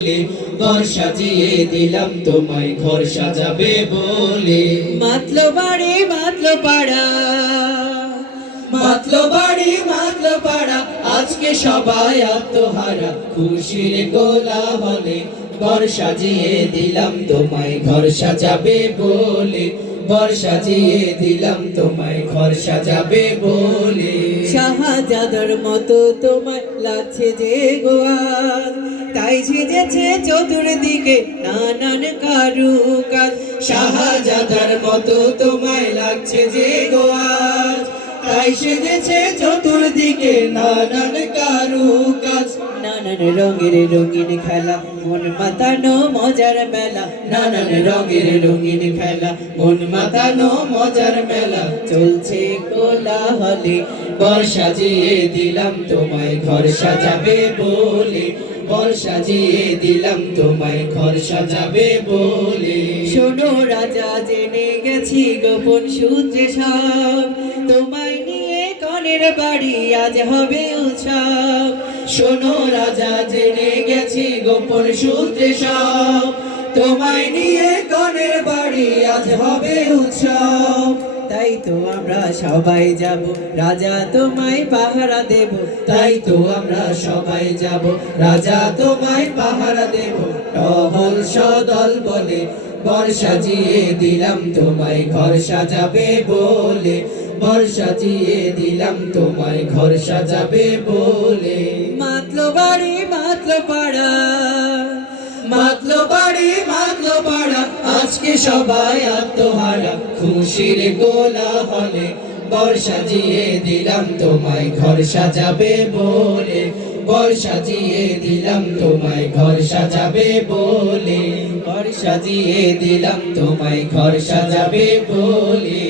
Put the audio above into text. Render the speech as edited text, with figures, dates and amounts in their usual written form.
ঘর সাজিয়ে দিলাম তোমায় ঘর সাজাবে বলে। মাতলো বাড়ি মাতলো পাড়া, মাতলো বাড়ি মাতলো পাড়া, আজকে সবাই আত্মহারা, খুশির কোলাহলে ঘর সাজিয়ে দিলাম তোমায় ঘর সাজাবে বলে। ঘর সাজিয়ে দিলাম তোমায় ঘর সাজাবে বলে। শাহজাদার মতো তোমায় লাগছে যে গোয়াল, তাই সেজেছে চতুর্দিকে নানান কারুকাজ। শাহজাদার মতো তোমায় লাগছে যে গোয়াজ, তাই সেজেছে চতুর্দিকে নানান কারুকাজ। নানান রঙের রঙিন খেলা, মন মাতানো মজার মেলা। নানান রঙের রঙিন খেলা, মন মাতানো মজার মেলা, চলছে কোলাহলে ঘর সাজিয়ে দিলাম তোমায় ঘর সাজাবে বলে। ঘর সাজিয়ে দিলাম তোমায় ঘর সাজাবে বলে। শোনো রাজা, জেনে গেছি গোপন সূত্রে সব, তোমায় নিয়ে কনের বাড়ি আজ হবে উৎসব। শোনো রাজা, জেনে গেছি গোপন সূত্রে সব, তোমায় নিয়ে কনের বাড়ি আজ হবে উৎসব। তাই তো আমরা সবাই যাব, রাজা তোমায় পাহারা দেব। তাই তো আমরা সবাই যাব, রাজা তোমায় পাহারা দেব। টহল সদল বলে ঘর সাজিয়ে দিলাম তোমায় ঘর সাজাবে বলে। ঘর সাজিয়ে দিলাম তোমায় ঘর সাজাবে বলে। মাতলো বাড়ি মাতলো পাড়া, মাতলো বাড়ি মাতলো পাড়া, আজকে সবাই আত্মহারা, খুশির কোলাহলে ঘর সাজিয়ে দিলাম তোমায় ঘর সাজাবে বলে। ঘর সাজিয়ে দিলাম তোমায় ঘর সাজাবে বলে। ঘর সাজিয়ে দিলাম তোমায় ঘর সাজাবে বলে।